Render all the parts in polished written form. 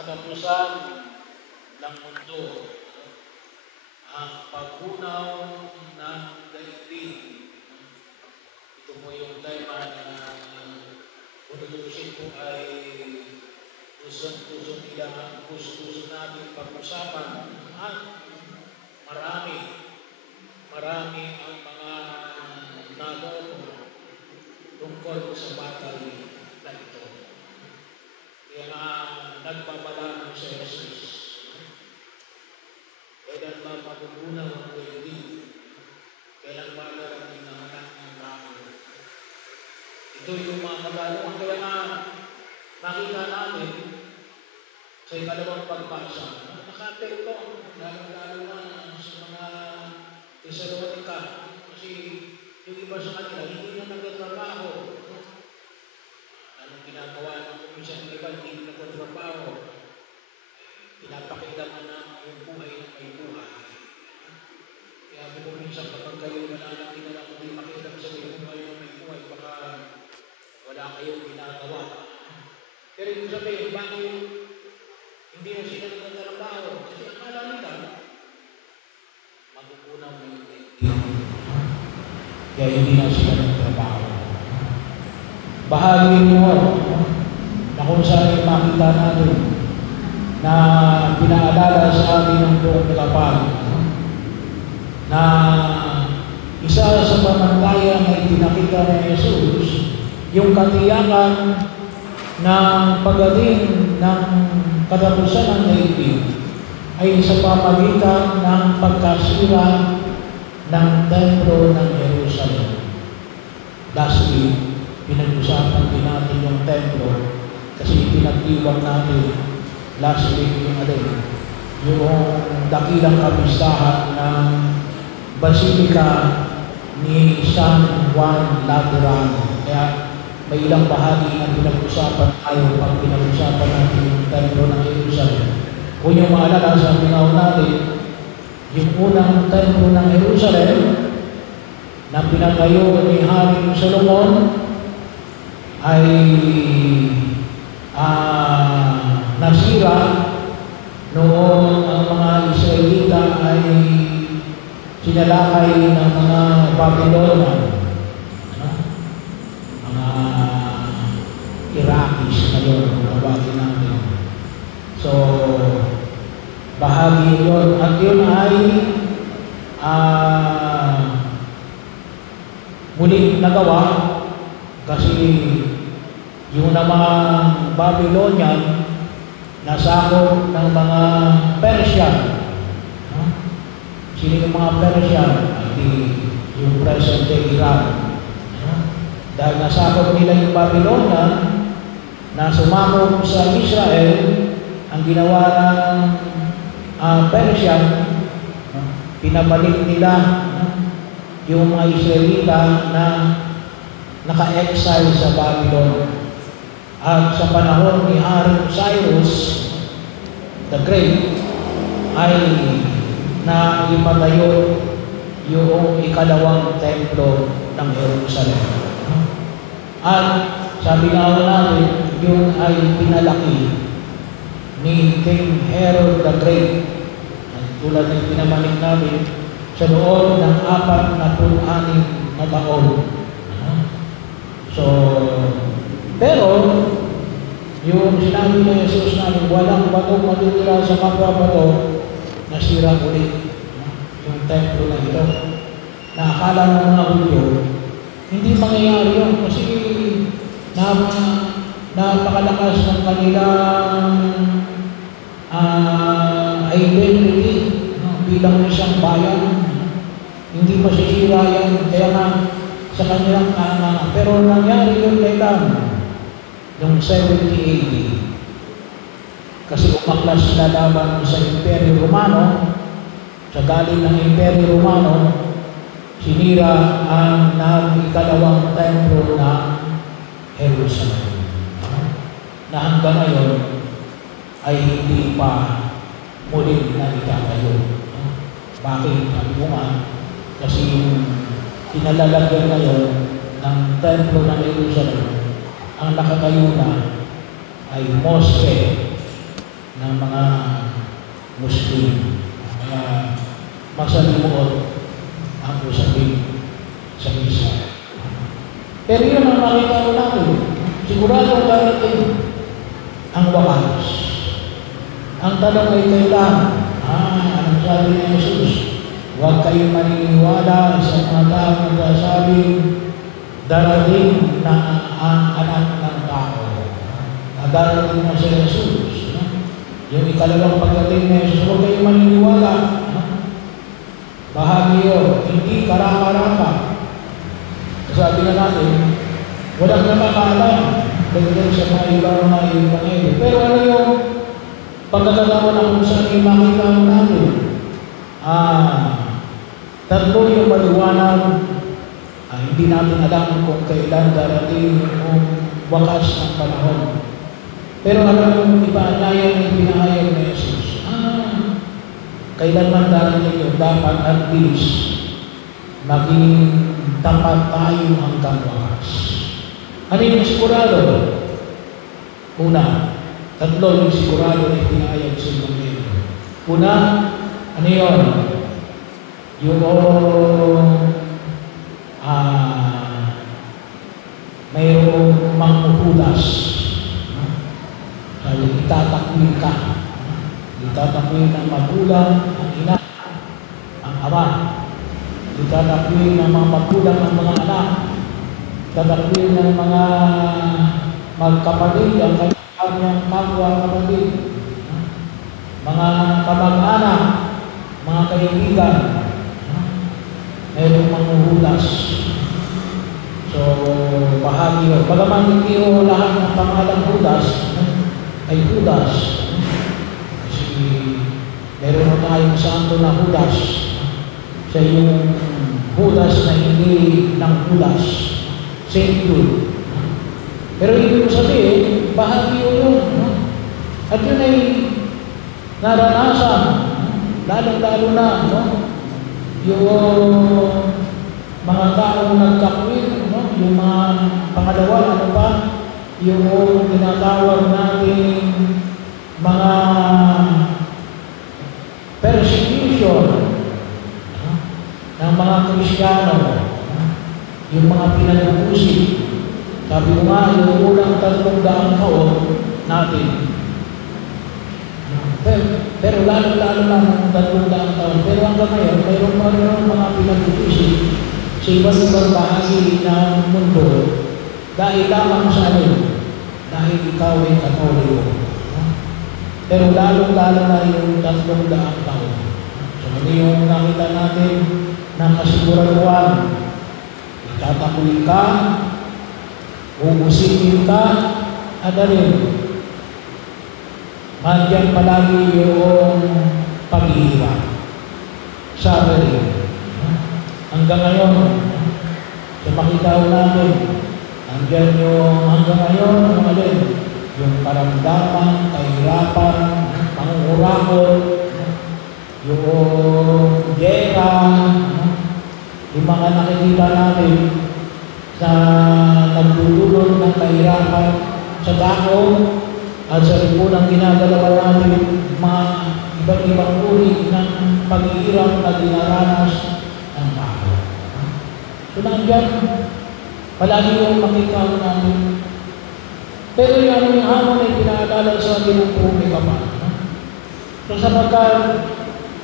katapusan ng mundo, ang pagbunaw ng daigdig. Ito po yung tema na tutusin ko ay gusto natin pag-usapan. Marami ang mga nagoto tungkol sa bagay na ito. Kaya nga nagpapadaan sa Jesus. Kailan ba mabubunaw ang daigdig? Kailan ba darating ang anak ng tao? Ito yung mga katanungan. Kaya nga nakita natin sa ikalawang pagbasa. Nakapekto, lalo-lalo na sa mga Tesalonica. Kasi yung iba sa kanila, hindi na nagtatrabaho. Anong ginagawa ng minsan ng iba, hindi na nagtatrabaho. Pinapakita na yung buhay na may buhay. Kaya po minsan kapag kayo mananangin na lang, hindi makita sa yung buhay na may buhay, baka wala kayong ginagawa. Pero yung sabihin, bakit hindi na sila nagtatrabaho? Kasi akala nila, magugunaw na yung daigdig. Kaya hindi na sila nagtrabaho. Bahagi mo na kung saan ay makita natin na pinaalala sa atin ng buong kapal na isa sa pamantayan na ipinakita ni Jesus yung katiyakan ng pagaling ng katapusan ng daigdig ay sa pamagitan ng pagkasira ng templo ng Jerusalem. Last week, pinag-usapan din natin yung templo kasi pinagdiwag natin last week yung dakilang kapistahan ng Basilica ni San Juan Laterano. Kaya may ilang bahagi na pinag-usapan tayo pag pinag-usapan natin yung templo ng Jerusalem. Kung yung maalala, sabi nga natin, yung unang templo ng Jerusalem na pinatayo ni Haring Solomon ay nasira noong ang mga Israelita ay sinalakay ng mga Babylonian, mga Iraqis ngayon, tawagin natin. So, bahagi yun. At yun ay muling nagawa kasi yung namang Babylonian nasakop ng mga Persian. Sino yung mga Persian? Yung present day Iran. Dahil nasakop nila yung Babylonian na sumakop sa Israel, ang ginawa ng Persian, pinabalik nila yung mga Israelita na naka-exile sa Babylon. At sa panahon ni Haring Cyrus the Great ay na ipatayo yung ikalawang templo ng Jerusalem. At sabi nga natin, yun ay pinalaki ni King Herod the Great. At tulad ng pinamanik namin sa loob ng 46 na taon. So, pero yung sinabi ni Jesus namin, walang bato matitira sa kapwa bato, nasira ulit yung templo na ito. Nakakala ng mga Hudyo, hindi mangyayari yun kasi napakalakas ng kanilang identity bilang isang bayan. Hindi masisira yan. Kaya nga sa kanilang pero nangyari yun kailan? Noong 70 AD. Kasi umaklas na laban sa Imperyo Romano, sa galing ng Imperyo Romano, sinira ang ikalawang templo ng Jerusalem. Na hanggang ngayon ay hindi pa muling naitatayo. Bakit? Sabi ko nga, kasi kinalalagyan ngayon ng templo ng Jerusalem, ang nakatayo na ay mosque ng mga Muslim. Kaya masalimuot ang usapin sa Israel. Pero yun ang makita ko natin. Sigurado darating ang wakas. Ang tanong ay kailan? Anong sabi ni Jesus? Huwag kayong maniniwala sa mga taong nagsasabing darating na ang anak ng tao. Darating na si Jesus. Yung ikalawang pagdating ni Jesus, huwag kayong maniniwala. Bahagi yun, hindi karama-rama. Sabi na natin, walang nakakaalam dahil sa mga ibang mga ibang. Pero ano yung pagkakataon na kung saan yung makita natin? Tatlo yung maliwanag. Hindi natin alam kung kailan darating yung wakas ng panahon. Pero alam yung ipaanyayan na pinahayag na Jesus. Kailan man darating yung dapat at least maging tapat tayo hanggang wakas. Ano yung sigurado? Una, tatlo yung sigurado na pinahayag sa Ebanghelyo. Una, ano yun? Yung mayroong manghuhudas. Sabi, itatakwil ka. Itatakwil ng magulang, ang ina, ang ama. Itatakwil ng mga magulang ng mga anak. Itatakwil ng mga magkapatid, ang kanyang kapwa-kapatid. Mga kamag-anak, mga kaibigan. Mayroong manghuhudas. So, bahagi yun. Bagaman hindi ko lahat ng pangalang Judas ay Judas. Kasi meron na tayong santo na Judas. Siya yung Judas na hindi ng Judas. Saint Jude. Pero ibig sabihin, bahagi yun. At yun ay naranasan. Lalong-lalo na, yung mga taong nagkakwil, yung mga pangalawa, yung tinatawag natin mga persecution ng mga Kristiyano, yung mga pinag-uusip. Sabi ko nga, yung unang 300 taon natin. Pero lalo-lalo lang ng 300 taon. Pero hanggang ngayon, mayroong mga pinag-uusip sa iba't-ibang bahagi ng mundo dahil lamang sa amin, dahil ikaw ay Katoliko. Pero lalo-lalo na yung 300 taon. So, ano yung nakita natin ng kasiguraduhan? Itatakwil ka, umusipin ka, at alin? Mandiyan palagi yung paghihirap. Sabi rin. Hanggang ngayon, so makita ko natin, hanggang ngayon, yung karamdaman, kahirapan, pangurakot, yung gera, yung mga nakikita natin sa nagdudulot ng kahirapan sa dako at sa lipunang ginagalawa natin, mga iba't ibang uri ng paghihirap na dinaranas ng tao. So nandiyan, palagi yung makita natin. Pero yung hamon ay pinaalala sa atin ng puro may kapal. So sapagkat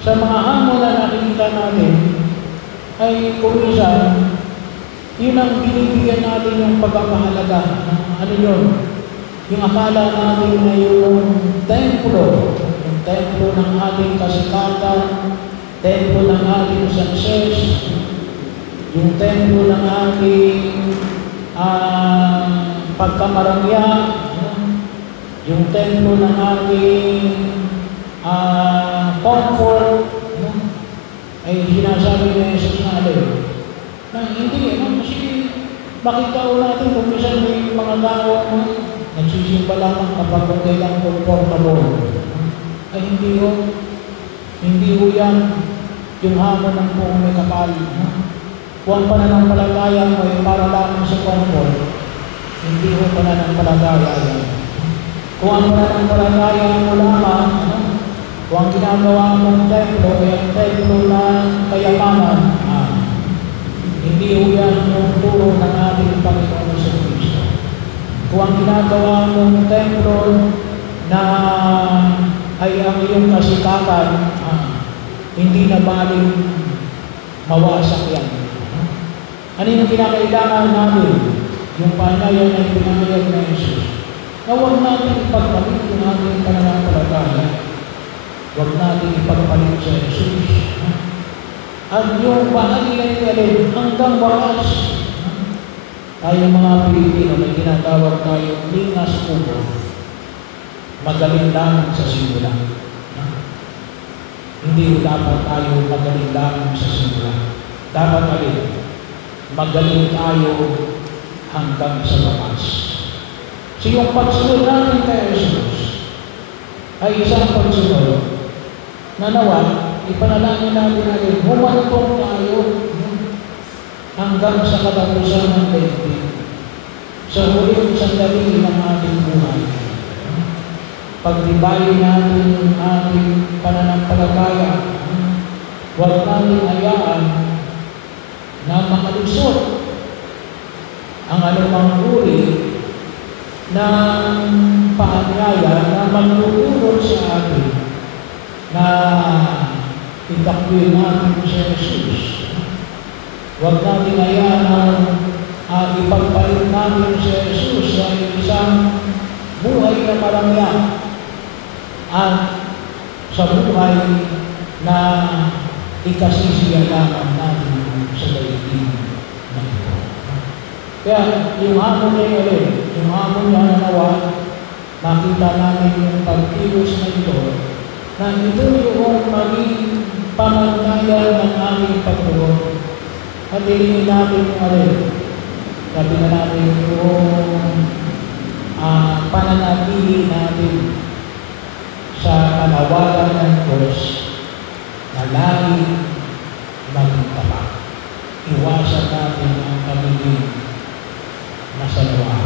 sa mga hamon na nakikita natin, ay kumisan, yun ang binibigyan natin yung pagpapahalaga. Ano yun? Yung akala natin na yung templo ng ating kasikatan, templo ng ating success, yung templo ng ating pagkamarangya, yung templo ng ating comfort, ay sinasabi ni Jesus na hindi, kasi makita ko natin kung minsan may mga tao nagsisimba lamang kapag kailang comfortable. Ay hindi ho yan yung hamon ng buong may kapal. Kung ang pananampalataya mo ay para lamang sa comfort, hindi ho pananampalataya yan. Kung ang pananampalataya mo lamang Kung ang ginagawa mong templo ay ang templo ng kayamanan, hindi ho yan yung turo ng ating Panginoon sa Kristo. Kung ang ginagawa mong templo na ay ang iyong kasikatan, hindi na baling mawasak yan. Ano yung kinakailangan natin? Yung panayang na pinanayag na Jesus. Na huwag natin ipagpalit yung ating pananampalataya. Huwag natin ipagpalit sa Jesus. At yung mahalin hanggang wakas. Tayong mga Pilipino may tinatawag tayo lingas ubo. Magaling lamang sa simula. Hindi dapat tayo magaling lamang sa simula. Dapat magaling tayo hanggang sa wakas. So yung pagsunod natin kay Jesus ay isang pagsunod na nawa, ipanalangin natin humantong tayo hanggang sa katapusan ng daigdig. Sa huling sandali ng ating buhay. Pagtibayin natin yung ating pananampalataya, huwag natin hayaan na makalusot ang anumang uri ng paanyaya na magtutulong sa atin na itakwil natin sa Jesus. Huwag natin hayaan ipagpalit natin sa Jesus sa isang buhay na marangya at sa buhay na ikasisiya lamang natin sa daigdig na ito. Kaya yung hamon niya yung hamon niya na nawa, makita namin yung pagkilos na ito, na ito yung maging pamantayan ng aming Panginoon. At ilingin natin yung sabi na natin yung pananatili natin sa kanawagan ng Diyos na lagi maging tapat. Iwasan natin ang pagiging masalawa.